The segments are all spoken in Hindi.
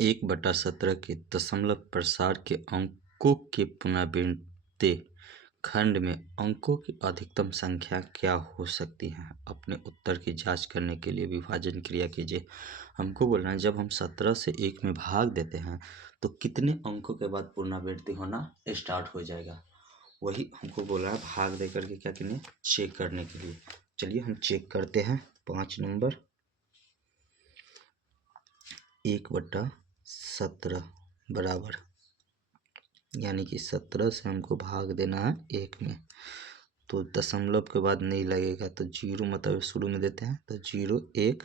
1/17 के दशमलव प्रसार के अंकों के पुनरावृत्ति खंड में अंकों की अधिकतम संख्या क्या हो सकती है? अपने उत्तर की जांच करने के लिए विभाजन क्रिया कीजिए। हमको बोलना है जब हम 17 से 1 में भाग देते हैं तो कितने अंकों के बाद पुनरावृत्ति होना स्टार्ट हो जाएगा, वही हमको बोल रहा है भाग दे करके क्या करने, चेक करने के लिए। चलिए हम चेक करते हैं। 5 नंबर 1/17 बराबर, यानी कि 17 से हमको भाग देना है 1 में, तो दशमलव के बाद नहीं लगेगा तो 0 मतलब शुरू में देते हैं तो 0 1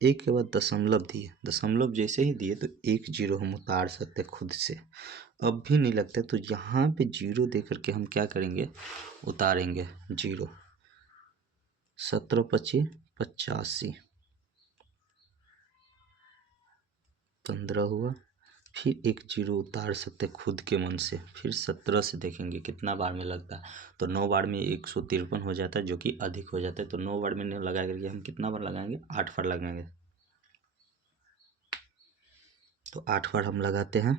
1 के बाद दशमलव दिए, दशमलव जैसे ही दिए तो 1 0 हम उतार सकते खुद से। अब भी नहीं लगता तो यहाँ पे 0 दे करके हम क्या करेंगे, उतारेंगे 0। 17 25 85 15 हुआ, फिर 1 0 उतार सकते खुद के मन से। फिर 17 से देखेंगे कितना बार में लगता है, तो 9 बार में 153 हो जाता है जो कि अधिक हो जाता है। तो 9 बार में नहीं लगा करके हम कितना बार लगाएंगे, 8 बार लगाएंगे। तो 8 बार हम लगाते हैं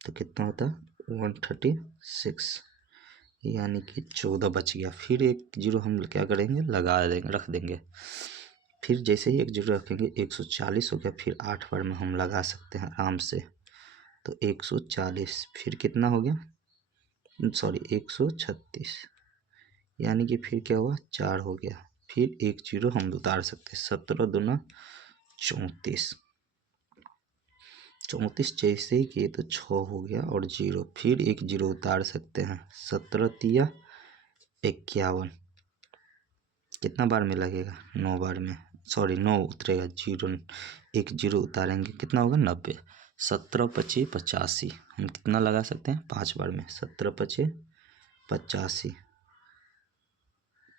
तो कितना होता है 136, यानी कि 14 बच गया। फिर 1 0 हम क्या करेंगे, लगा देंगे, रख देंगे। फिर जैसे ही 1 0 रखेंगे 140 हो गया। फिर 8 बार में हम लगा सकते हैं आराम से, तो 140। फिर कितना हो गया, सॉरी 136, यानी कि फिर क्या हुआ 4 हो गया। फिर 1 0 हम उतार सकते हैं, 17 दूना 34, 34 जैसे ही किए तो 6 हो गया और 0। फिर 1 0 उतार सकते हैं, 17 तिया 51, कितना बार में लगेगा, 9 बार में, सॉरी 9 उतरेगा, 0 1 0 उतारेंगे कितना होगा 90। 17 25 85 हम कितना लगा सकते हैं 5 बार में, 17 25 85,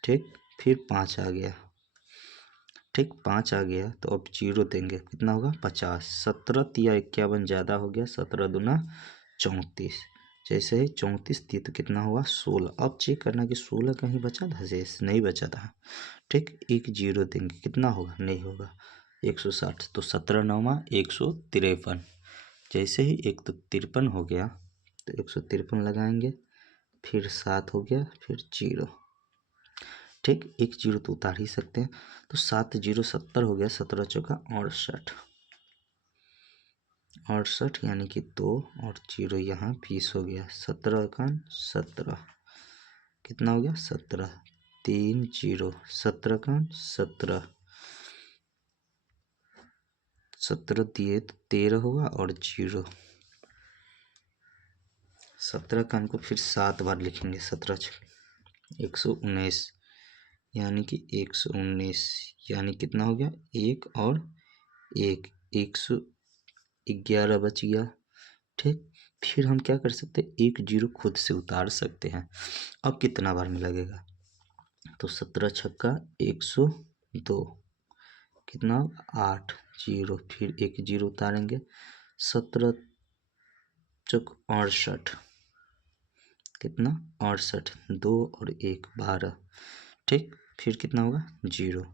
ठीक। फिर 5 आ गया, ठीक 5 आ गया तो अब 0 देंगे, कितना होगा 50। 17 तिया 51 ज़्यादा हो गया, 17 दूना 34, जैसे ही 34 दिए तो कितना हुआ 16। अब चेक करना कि 16 कहीं बचा था, शेष नहीं बचा था, ठीक। 1 0 देंगे, कितना होगा, नहीं होगा 160, तो 17 9 153, जैसे ही 1 तो 53 हो गया तो 153 लगाएंगे। फिर 7 हो गया, फिर 0, ठीक। 1 0 तो उतार ही सकते हैं, तो 7 0 70 हो गया, 17 चौका 68, 68 यानी कि 2 और 0 यहाँ 20 हो गया। 17 का 17 कितना हो गया 17, 3 0, 17 का 17, 17 दिए तो 13 हुआ और 0। 17 का को फिर 7 बार लिखेंगे, 17 119, यानी कि 119, यानी कितना हो गया 1 और 1 111 बच गया, ठीक। फिर हम क्या कर सकते हैं, 1 0 खुद से उतार सकते हैं। अब कितना बार में लगेगा, तो 17 छक्का 102, कितना 8 0, फिर 1 0 उतारेंगे, 17 चौक 68, कितना 68, 2 और 1 12, ठीक। फिर कितना होगा 0,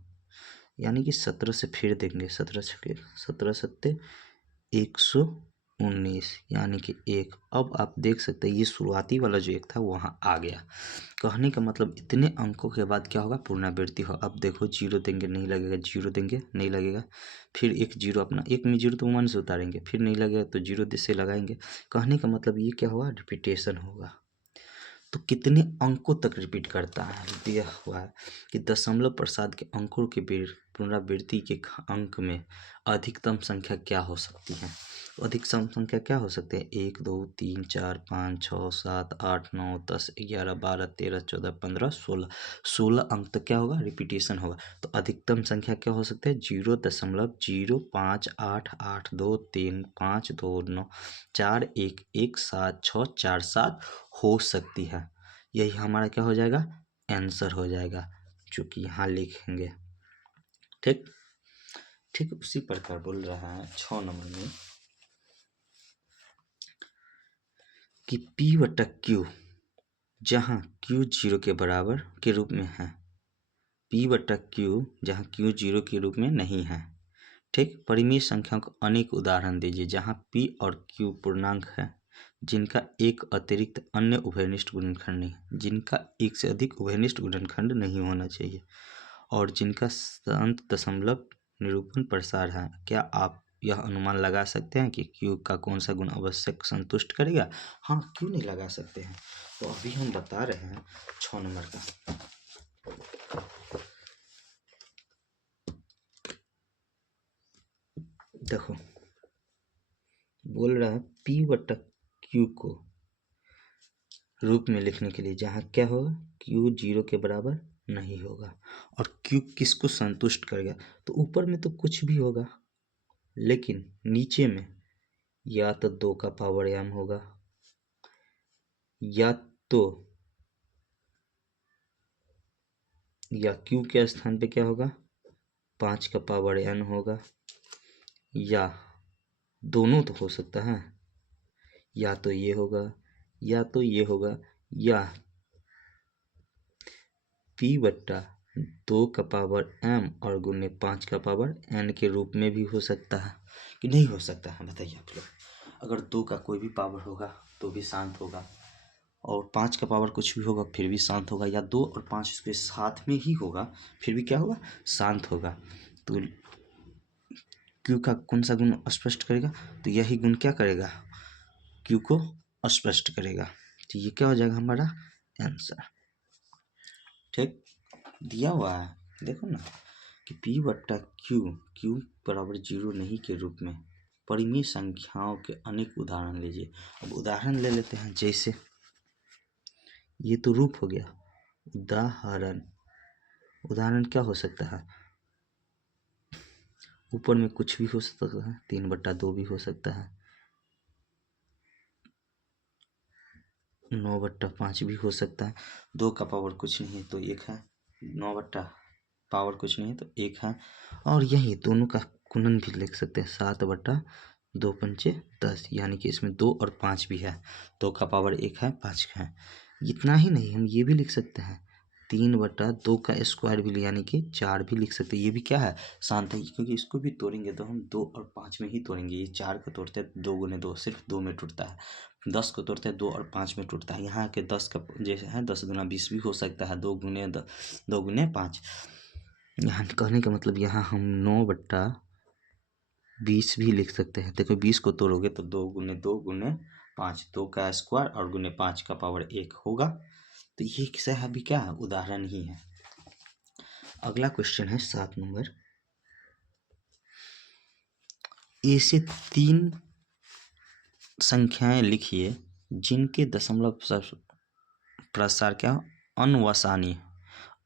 यानी कि 17 से फिर देंगे, 17 छक्के 17 सत्ते 119, यानी कि 1। अब आप देख सकते हैं ये शुरुआती वाला जो 1 था वहाँ आ गया। कहने का मतलब इतने अंकों के बाद क्या होगा, पुनरावृत्ति हो। अब देखो 0 देंगे नहीं लगेगा, 0 देंगे नहीं लगेगा, फिर 1 0 अपना 1 में 0 तो 1 से उतारेंगे, फिर नहीं लगेगा तो 0 से लगाएंगे। कहने का मतलब ये क्या हुआ, रिपीटेशन होगा। तो कितने अंकों तक रिपीट करता है, दिया हुआ है कि दशमलव प्रसाद के अंकों के पुनरावृत्ति के अंक में अधिकतम संख्या क्या हो सकती है। अधिकतम संख्या क्या हो सकती है, 1 2 3 4 5 6 7 8 9 10 11 12 13 14 15 16, 16 अंक तक क्या होगा, रिपीटेशन होगा। तो अधिकतम संख्या क्या हो सकता है, 0.0583235294 हो सकती है। यही हमारा क्या हो जाएगा, आंसर हो जाएगा, जो कि यहाँ लिखेंगे, ठीक। ठीक उसी प्रकार बोल रहा है 6 नंबर में कि P/Q जहाँ Q 0 के बराबर के रूप में है, P/Q जहाँ Q 0 के रूप में नहीं है, ठीक। परिमेय संख्याओं को अनेक उदाहरण दीजिए जहाँ p और q पूर्णांक है जिनका एक अतिरिक्त अन्य उभयनिष्ठ गुणनखंड नहीं, जिनका एक से अधिक उभयनिष्ठ गुणनखंड नहीं होना चाहिए और जिनका शांत दशमलव निरूपण प्रसार है। क्या आप यह अनुमान लगा सकते हैं कि q का कौन सा गुण आवश्यक संतुष्ट करेगा? हाँ, क्यों नहीं लगा सकते हैं। तो अभी हम बता रहे हैं 6 नंबर का। देखो, बोल रहा है p बटा q को रूप में लिखने के लिए जहाँ क्या होगा, q 0 के बराबर नहीं होगा और q किसको संतुष्ट करेगा। तो ऊपर में तो कुछ भी होगा लेकिन नीचे में या तो 2 का पावर m होगा या तो या q के स्थान पे क्या होगा 5 का पावर n होगा या दोनों तो हो सकता है, या तो ये होगा या तो ये होगा या p बट्टा 2 का पावर m और गुने 5 का पावर n के रूप में भी हो सकता है कि नहीं हो सकता है। बताइए आप लोग। अगर 2 का कोई भी पावर होगा तो भी शांत होगा और 5 का पावर कुछ भी होगा फिर भी शांत होगा, या 2 और 5 उसके साथ में ही होगा फिर भी क्या होगा, शांत होगा। तो q का कौन सा गुण स्पष्ट करेगा, तो यही गुण क्या करेगा, q को स्पष्ट करेगा। तो ये क्या हो जाएगा हमारा आंसर। ठीक, दिया हुआ है देखो ना कि p बट्टा q बराबर 0 नहीं के रूप में परिमेय संख्याओं के अनेक उदाहरण लीजिए। अब उदाहरण ले लेते हैं, जैसे ये तो रूप हो गया। उदाहरण क्या हो सकता है, ऊपर में कुछ भी हो सकता है, 3 बट्टा 2 भी हो सकता है, 9 बट्टा 5 भी हो सकता है। 2 का पावर कुछ नहीं है तो 1 है, 9 बट्टा पावर कुछ नहीं है तो 1 है, और यही दोनों का गुणन भी लिख सकते हैं 7 बट्टा 2 पंचे 10, यानी कि इसमें 2 और 5 भी है। 2 का पावर 1 है, 5 का है। इतना ही नहीं, हम ये भी लिख सकते हैं 3 बट्टा 2 का स्क्वायर भी, यानी कि 4 भी लिख सकते हैं। ये भी क्या है, शांत है, क्योंकि इसको भी तोड़ेंगे तो हम 2 और 5 में ही तोड़ेंगे। ये 4 को तोड़ते हैं 2 गुने 2 सिर्फ 2 में टूटता है, 10 को तोड़ते हैं 2 और 5 में टूटता है। यहाँ के 10 का जैसे है 10 गुना 20 भी हो सकता है, 2 गुने 5। यहाँ कहने का मतलब यहाँ हम 9 बट्टा 20 भी लिख सकते हैं। देखो 20 को तोड़ोगे तो 2 गुने 5, 2 का स्क्वायर और गुने 5 का पावर 1 होगा। तो ये किसा है, अभी क्या है, उदाहरण ही है। अगला क्वेश्चन है 7 नंबर। ऐसे 3 संख्याएं लिखिए जिनके दशमलव प्रसार क्या हो, अनुवसानी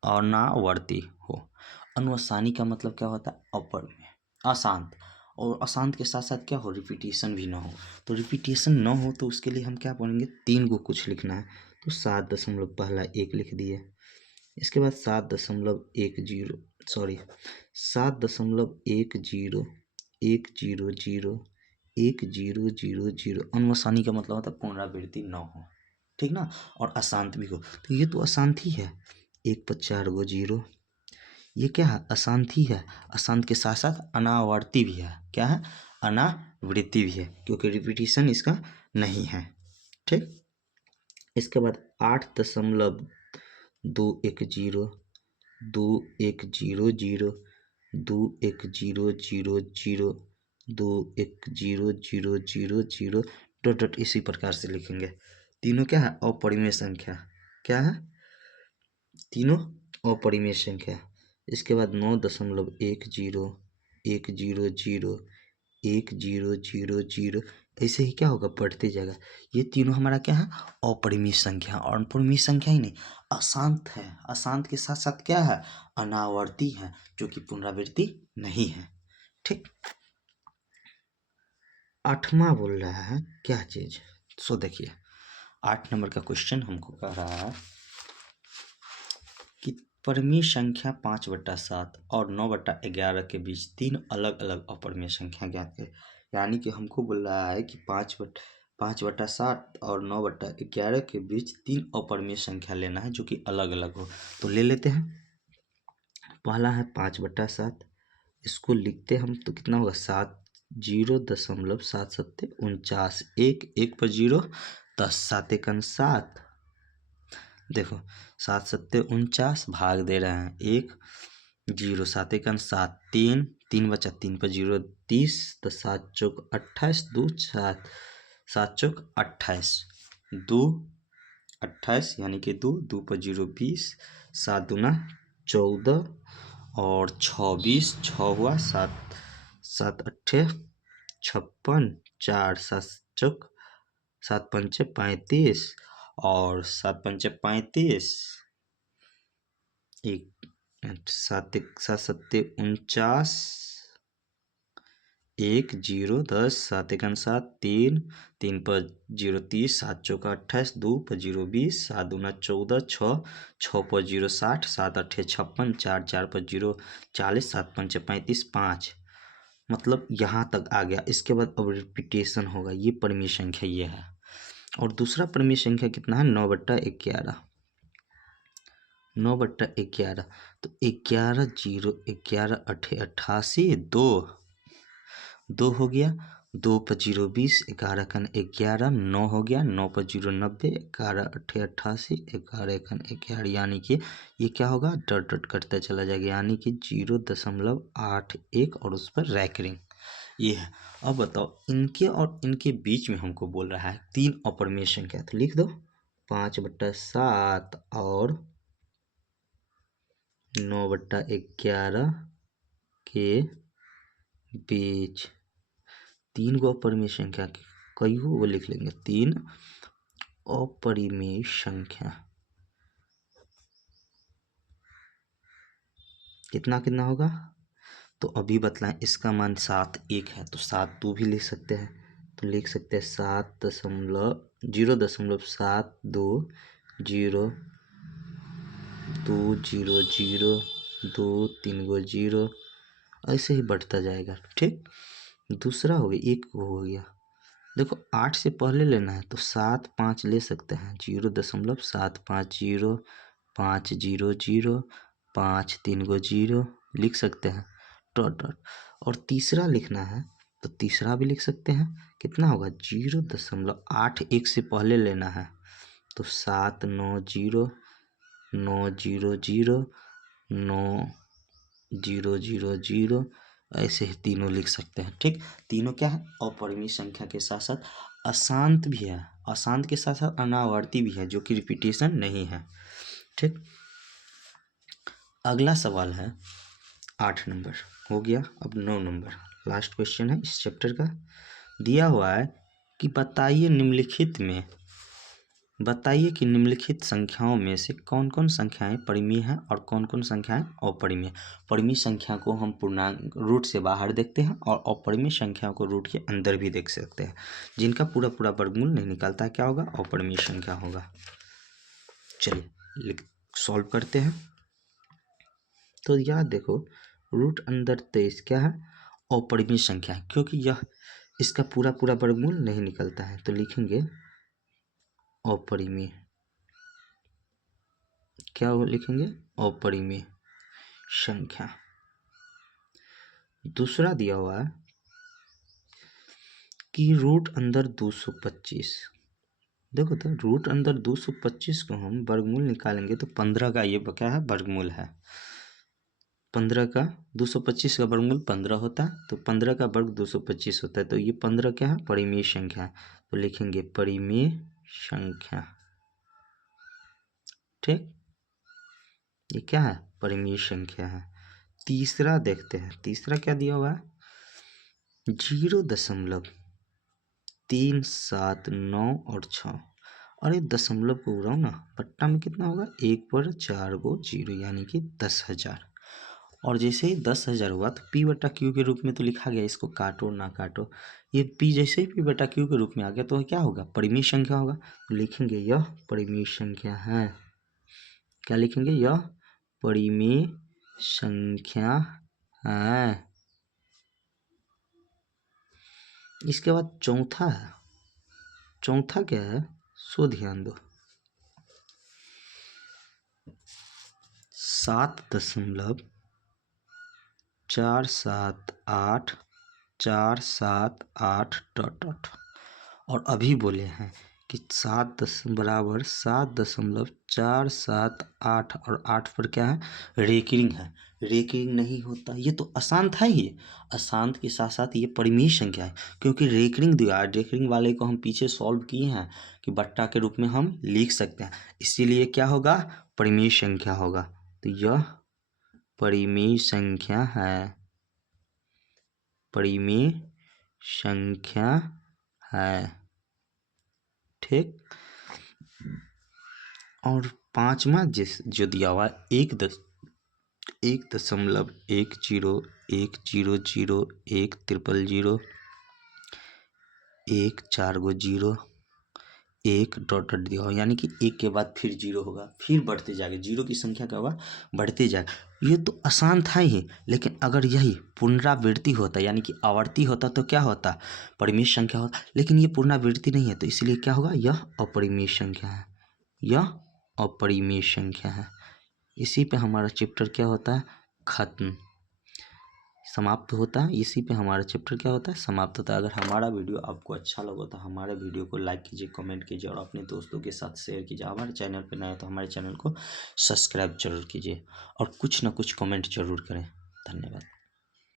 और नावर्ती हो। अनुवसानी का मतलब क्या होता है, अपर में अशांत, और अशांत के साथ साथ क्या हो, रिपीटेशन भी ना हो। तो रिपीटेशन ना हो तो उसके लिए हम क्या बोलेंगे, 3 को कुछ लिखना है। तो 7 पहला 1 लिख दिए, इसके बाद 7.10 अनुवसानी का मतलब होता है पुनरावृत्ति न हो, ठीक ना, और अशांत भी हो। तो ये तो अशांत ही है, 1 पर 4 गो 0, ये क्या है, अशांत ही है। अशांत के साथ साथ अनावर्ती भी है, क्या है, अनावृत्ति भी है, क्योंकि रिपीटेशन इसका नहीं है। ठीक, इसके बाद 8.210 2100 2100 डॉट इसी प्रकार से लिखेंगे। तीनों क्या है, अपरिमेय संख्या, क्या है, तीनों अपरिमेय संख्या। इसके बाद 9.10 ऐसे ही क्या होगा, बढ़ते जाएगा। ये तीनों हमारा क्या है, अपरिमेय संख्या, और अपरिमेय संख्या ही नहीं, अशांत है। अशांत के साथ साथ क्या है, अनावर्ती है, जो कि पुनरावृत्ति नहीं है। ठीक, 8वां बोल रहा है क्या चीज, सो देखिए 8 नंबर का क्वेश्चन हमको कह रहा है कि परिमेय संख्या 5/7 और 9/11 के बीच 3 अलग अलग अपरिमेय संख्या ज्ञात करें। यानी कि हमको बोल रहा है कि 5/7 और 9/11 के बीच 3 अपरिमेय संख्या लेना है जो कि अलग अलग हो। तो ले लेते हैं, पहला है 5/7, इसको लिखते हम तो कितना होगा 0.7 एक पर 0 10 7 एकन 7। देखो 7 7 49 भाग दे रहे हैं 1 0 7 एकन 7 3 3 बचा 3 पर 0 30 तो 7 चौक 28 2 7 7 चौक 28 2 28 यानी कि 2 2 पर 0 20 7 दूना 14 और 26 6 हुआ 7 7 अट्ठे 56 4 7 चौक 7 पंचे 35 और 7 पंचे 35 एक 7 7 सत्ते 49 1 0 10 7 एकन 7 3 3 पर 0 30 7 चौका 28 2 पर 0 20 7 दूना 14 6 6 पर 0 60 7 अट्ठे 56 4 4 पर 0 40 7 पंचे 35 5। मतलब यहाँ तक आ गया। इसके बाद अब रिपीटेशन होगा। ये परिमेय संख्या ये है। और दूसरा परिमेय संख्या कितना है 9/11 9/11 तो 11 0 11 अट्ठे 88 2 हो गया 2 पर 0 20 11 कन 11 9 हो गया 9 पर 0 90 11 अट्ठे 88 11 कन 11 यानी कि ये क्या होगा डट डट करता चला जाएगा यानी कि 0.81 और उस पर रैंकिंग ये है। अब बताओ इनके और इनके बीच में हमको बोल रहा है 3 अपरिमेय संख्या तो लिख दो 5/7 और 9/11 के बीच 3 गो अपरिमेय संख्या कई हो वो लिख लेंगे 3 अपरिमेय संख्या कितना कितना होगा तो अभी बतलाएं। इसका मान 7 1 है तो 7 2 भी लिख सकते हैं तो लिख सकते हैं 0.72 0 2 0 0 2 3 गो 0 ऐसे ही बढ़ता जाएगा। ठीक दूसरा हो गया 1 हो गया। देखो 8 से पहले लेना है तो 7 5 ले सकते हैं 0.750 5 0 0 5 3 गो 0 लिख सकते हैं डॉट डॉट। और तीसरा लिखना है तो तीसरा भी लिख सकते हैं कितना होगा 0.8 1 से पहले लेना है तो 7 9 0 9 0 0 9 0 0 0 ऐसे ही तीनों लिख सकते हैं। ठीक तीनों क्या है अपरिमेय संख्या के साथ साथ अशांत भी है अशांत के साथ साथ अनावर्ती भी है जो कि रिपीटेशन नहीं है। ठीक अगला सवाल है 8 नंबर हो गया। अब 9 नंबर लास्ट क्वेश्चन है इस चैप्टर का। दिया हुआ है कि बताइए कि निम्नलिखित संख्याओं में से कौन कौन संख्याएं परिमेय हैं और कौन कौन संख्याएं अपरिमेय। परिमेय संख्या को हम पूर्णांक रूट से बाहर देखते हैं और अपरिमेय संख्याओं को रूट के अंदर भी देख सकते हैं। जिनका पूरा पूरा वर्गमूल नहीं निकलता क्या होगा अपरिमेय संख्या होगा। चलिए सॉल्व करते हैं। तो याद देखो रूट अंदर 23 क्या है अपरिमेय संख्या है क्योंकि यह इसका पूरा पूरा वर्गमूल नहीं निकलता है तो लिखेंगे अपरिमेय क्या वो लिखेंगे अपरिमेय संख्या। दूसरा दिया हुआ है कि रूट अंदर 225 देखो तो रूट अंदर 225 को हम वर्गमूल निकालेंगे तो 15 का ये क्या है वर्गमूल है 15 का 225 का वर्गमूल 15 होता है तो 15 का वर्ग 225 होता है तो ये 15 क्या है परिमेय संख्या तो लिखेंगे परिमेय संख्या। ठीक ये क्या है परिमेय संख्या है। तीसरा देखते हैं तीसरा क्या दिया हुआ है 0.379 और 6 और ये दशमलव को उड़ाओ ना पट्टा में कितना होगा 1 पर 4 गो 0 यानी कि 10,000। और जैसे ही 10,000 हुआ तो P बटा Q के रूप में तो लिखा गया इसको काटो ना काटो ये P जैसे ही P बटा Q के रूप में आ गया तो क्या होगा परिमेय संख्या होगा तो लिखेंगे यह परिमेय संख्या है। क्या लिखेंगे यह परिमेय संख्या है। इसके बाद चौथा है चौथा क्या है सो ध्यान दो 7.4 4 7 8 4 7 8 डॉट डॉट। और अभी बोले हैं कि 7.478 और 8 पर क्या है, रेकिंग है। रेकिंग नहीं होता, ये तो अशांत है। ये अशांत के साथ साथ ये परिमेय संख्या है, क्योंकि रेकिंग दिया है। रेकिंग वाले को हम पीछे सॉल्व किए हैं कि बट्टा के रूप में हम लिख सकते हैं, इसीलिए क्या होगा, परिमेय संख्या होगा। तो यह परिमेय संख्या है, परिमेय संख्या है, ठीक। और पांचवा जो दिया हुआ है 1.10101010101010 1 4 गो जीरो, एक डॉट डॉट दिया हुआ, यानी कि एक के बाद फिर जीरो होगा, फिर बढ़ते जाएगा। जीरो की संख्या क्या होगा, बढ़ते जाएगा। ये तो आसान था ही, लेकिन अगर यही पुनरावृत्ति होता, यानी कि आवर्ती होता, तो क्या होता, परिमेय संख्या होता। लेकिन ये पुनरावृत्ति नहीं है, तो इसलिए क्या होगा, यह अपरिमेय संख्या है, यह अपरिमेय संख्या है। इसी पे हमारा चैप्टर क्या होता है, खत्म, समाप्त होता है। इसी पे हमारा चैप्टर क्या होता है, समाप्त होता है। अगर हमारा वीडियो आपको अच्छा लगा तो हमारे वीडियो को लाइक कीजिए, कमेंट कीजिए और अपने दोस्तों के साथ शेयर कीजिए। हमारे चैनल पे नए तो हमारे चैनल को सब्सक्राइब जरूर कीजिए और कुछ ना कुछ कमेंट जरूर करें। धन्यवाद।